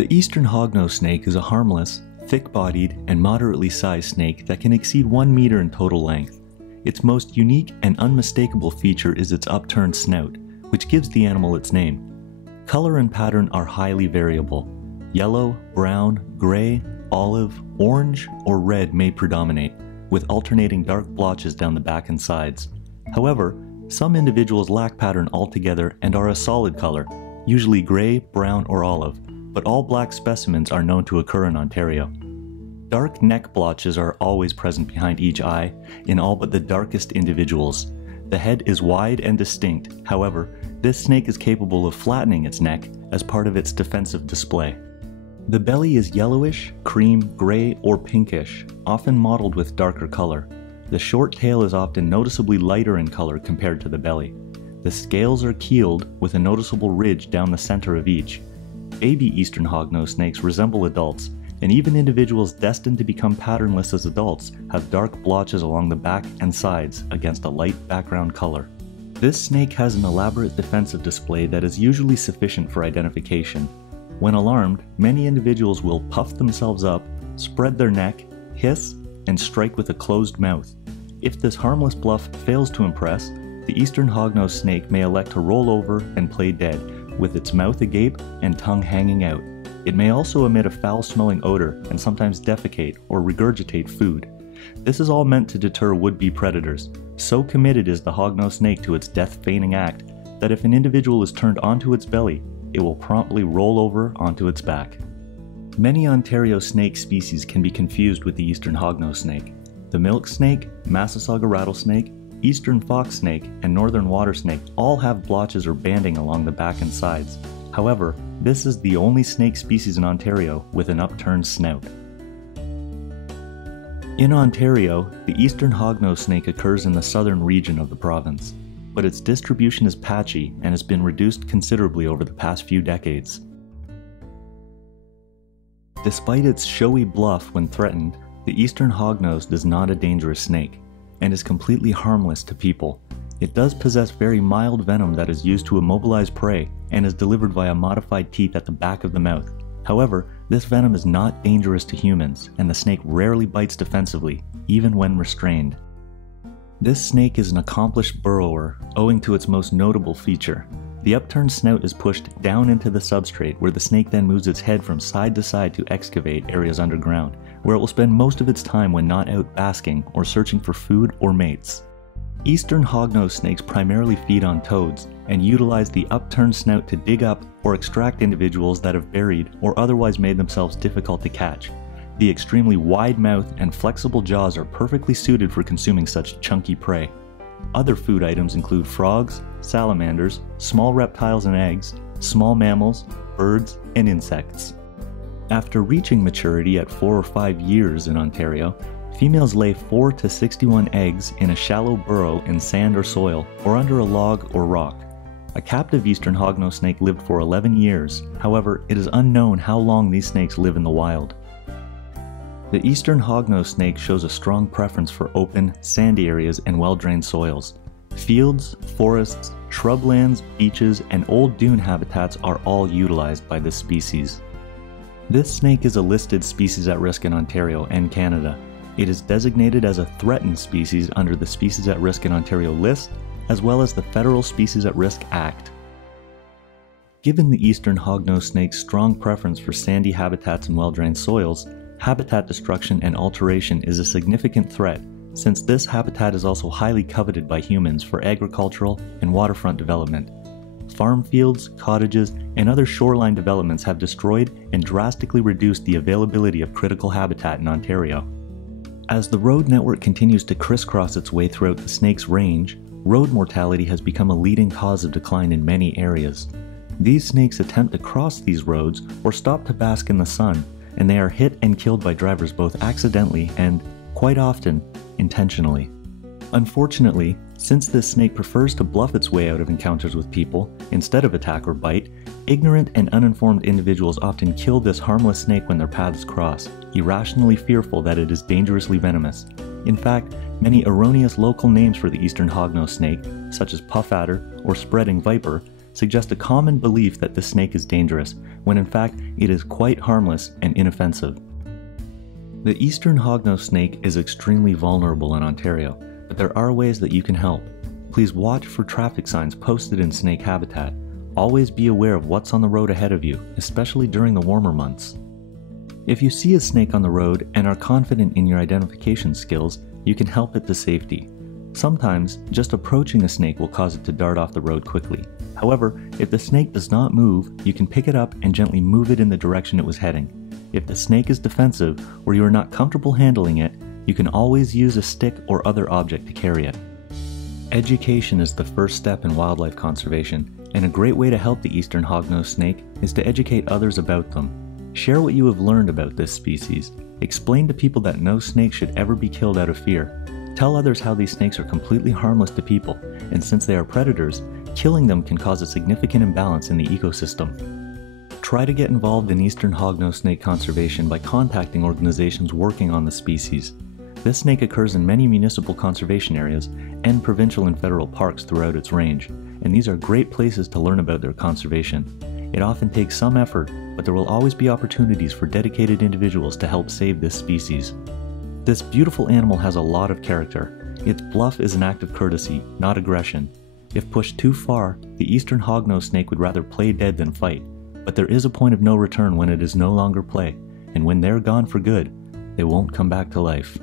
The eastern hog-nosed snake is a harmless, thick-bodied, and moderately sized snake that can exceed 1 meter in total length. Its most unique and unmistakable feature is its upturned snout, which gives the animal its name. Color and pattern are highly variable. Yellow, brown, gray, olive, orange, or red may predominate, with alternating dark blotches down the back and sides. However, some individuals lack pattern altogether and are a solid color, usually gray, brown, or olive, but all black specimens are known to occur in Ontario. Dark neck blotches are always present behind each eye in all but the darkest individuals. The head is wide and distinct, however, this snake is capable of flattening its neck as part of its defensive display. The belly is yellowish, cream, gray, or pinkish, often mottled with darker color. The short tail is often noticeably lighter in color compared to the belly. The scales are keeled with a noticeable ridge down the center of each. Baby eastern hog-nosed snakes resemble adults, and even individuals destined to become patternless as adults have dark blotches along the back and sides against a light background color. This snake has an elaborate defensive display that is usually sufficient for identification. When alarmed, many individuals will puff themselves up, spread their neck, hiss, and strike with a closed mouth. If this harmless bluff fails to impress, the eastern hog-nosed snake may elect to roll over and play dead, with its mouth agape and tongue hanging out. It may also emit a foul-smelling odor and sometimes defecate or regurgitate food. This is all meant to deter would-be predators. So committed is the hog-nosed snake to its death-feigning act that if an individual is turned onto its belly, it will promptly roll over onto its back. Many Ontario snake species can be confused with the eastern hog-nosed snake. The milk snake, Massasauga rattlesnake, eastern fox snake, and northern water snake all have blotches or banding along the back and sides. However, this is the only snake species in Ontario with an upturned snout. In Ontario, the eastern hog-nosed snake occurs in the southern region of the province, but its distribution is patchy and has been reduced considerably over the past few decades. Despite its showy bluff when threatened, the eastern hog-nosed is not a dangerous snake, and is completely harmless to people. It does possess very mild venom that is used to immobilize prey and is delivered via modified teeth at the back of the mouth. However, this venom is not dangerous to humans, and the snake rarely bites defensively, even when restrained. This snake is an accomplished burrower, owing to its most notable feature. The upturned snout is pushed down into the substrate, where the snake then moves its head from side to side to excavate areas underground, where it will spend most of its time when not out basking or searching for food or mates. Eastern hog-nosed snakes primarily feed on toads and utilize the upturned snout to dig up or extract individuals that have buried or otherwise made themselves difficult to catch. The extremely wide mouth and flexible jaws are perfectly suited for consuming such chunky prey. Other food items include frogs, salamanders, small reptiles and eggs, small mammals, birds, and insects. After reaching maturity at 4 or 5 years in Ontario, females lay 4 to 61 eggs in a shallow burrow in sand or soil, or under a log or rock. A captive eastern hog-nosed snake lived for 11 years, however, it is unknown how long these snakes live in the wild. The eastern hog-nosed snake shows a strong preference for open, sandy areas and well-drained soils. Fields, forests, shrublands, beaches, and old dune habitats are all utilized by this species. This snake is a listed species at risk in Ontario and Canada. It is designated as a threatened species under the Species at Risk in Ontario list, as well as the Federal Species at Risk Act. Given the eastern hog-nosed snake's strong preference for sandy habitats and well-drained soils, habitat destruction and alteration is a significant threat, since this habitat is also highly coveted by humans for agricultural and waterfront development. Farm fields, cottages, and other shoreline developments have destroyed and drastically reduced the availability of critical habitat in Ontario. As the road network continues to crisscross its way throughout the snake's range, road mortality has become a leading cause of decline in many areas. These snakes attempt to cross these roads or stop to bask in the sun, and they are hit and killed by drivers both accidentally and, quite often, intentionally. Unfortunately, since this snake prefers to bluff its way out of encounters with people instead of attack or bite, ignorant and uninformed individuals often kill this harmless snake when their paths cross, irrationally fearful that it is dangerously venomous. In fact, many erroneous local names for the eastern hog-nosed snake, such as puff adder or spreading viper, suggest a common belief that this snake is dangerous, when in fact it is quite harmless and inoffensive. The eastern hog-nosed snake is extremely vulnerable in Ontario, but there are ways that you can help. Please watch for traffic signs posted in snake habitat. Always be aware of what's on the road ahead of you, especially during the warmer months. If you see a snake on the road and are confident in your identification skills, you can help it to safety. Sometimes, just approaching a snake will cause it to dart off the road quickly. However, if the snake does not move, you can pick it up and gently move it in the direction it was heading. If the snake is defensive, or you are not comfortable handling it, you can always use a stick or other object to carry it. Education is the first step in wildlife conservation, and a great way to help the eastern hog-nosed snake is to educate others about them. Share what you have learned about this species. Explain to people that no snake should ever be killed out of fear. Tell others how these snakes are completely harmless to people, and since they are predators, killing them can cause a significant imbalance in the ecosystem. Try to get involved in eastern hog-nosed snake conservation by contacting organizations working on the species. This snake occurs in many municipal conservation areas and provincial and federal parks throughout its range, and these are great places to learn about their conservation. It often takes some effort, but there will always be opportunities for dedicated individuals to help save this species. This beautiful animal has a lot of character. Its bluff is an act of courtesy, not aggression. If pushed too far, the eastern hog-nosed snake would rather play dead than fight. But there is a point of no return when it is no longer play, and when they're gone for good, they won't come back to life.